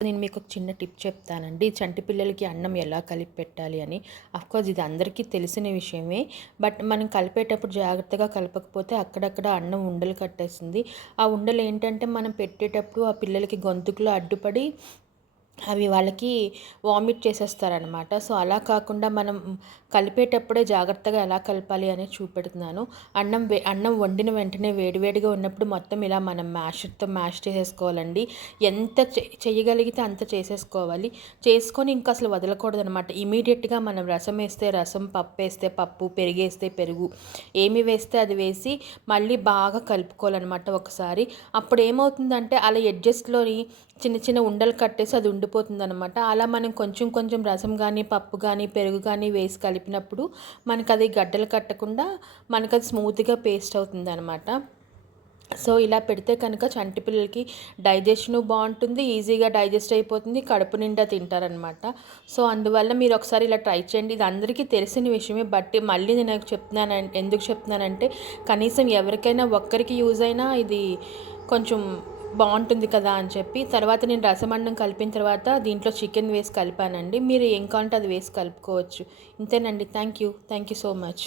నేను మీకు ఒక చిన్న టిప్ చెప్తానండి. చంటి పిల్లలకి అన్నం ఎలా కలిపి పెట్టాలి అని. అఫ్‌కోర్స్ ఇది అందరికీ తెలిసిన విషయమే. బట్ మనం కలిపేటప్పుడు జాగ్రత్తగా కలపకపోతే అక్కడక్కడ అన్నం ఉండలు కట్టేస్తుంది. ఆ ఉండలు ఏంటంటే మనం పెట్టేటప్పుడు ఆ పిల్లలకి గొంతుకులో అడ్డుపడి అవి వాళ్ళకి వామిట్ చేసేస్తారనమాట. సో, అలా కాకుండా మనం కలిపేటప్పుడే జాగ్రత్తగా ఎలా కలపాలి అనేది చూపెడుతున్నాను. అన్నం వండిన వెంటనే వేడివేడిగా ఉన్నప్పుడు మొత్తం ఇలా మనం మ్యాషర్‌తో మ్యాష్ చేసేసుకోవాలండి. ఎంత చెయ్యగలిగితే అంత చేసేసుకోవాలి. చేసుకొని ఇంక అసలు వదలకూడదనమాట. ఇమ్మీడియేట్‌గా మనం రసం ఏస్తే రసం, పప్పేస్తే పప్పు, పెరుగేస్తే పెరుగు, ఏమి వేస్తే అది వేసి మళ్ళీ బాగా కలుపుకోవాలనమాట ఒకసారి. అప్పుడేమవుతుందంటే అలా ఎడ్జెస్ట్‌లోని చిన్న చిన్న ఉండలు కట్టేసి అది ఉండిపోతుందనమాట. అలా మనం కొంచెం కొంచెం రసం గానీ, పప్పు గానీ, పెరుగు గానీ వేసి కలిపినప్పుడు మనకది గడ్డలు కట్టకుండా మనకది స్మూత్‌గా పేస్ట్ అవుతుందనమాట. సో, ఇలా పెడితే కనుక చంటి పిల్లలకి డైజెషను బావుంటుంది. ఈజీగా డైజెస్ట్ అయిపోతుంది. కడుపు నిండా తింటారనమాట. సో, అందువల్ల మీరొకసారి ఇలా ట్రై చేయండి. ఇది అందరికీ తెలిసిన విషయమే. బట్ మళ్ళీ నేను ఎందుకు చెప్తున్నానంటే కనీసం ఎవరికైనా ఒక్కరికి యూజ్ అయినా ఇది కొంచెం బావుంటుంది కదా అని చెప్పి. తర్వాత నేను రసమన్నం కలిపిన తర్వాత దీంట్లో చికెన్ వేసి కలిపానండి. మీరు ఏం కావాలంటే అది వేసి కలుపుకోవచ్చు. ఇంతేనండి. Thank you so much.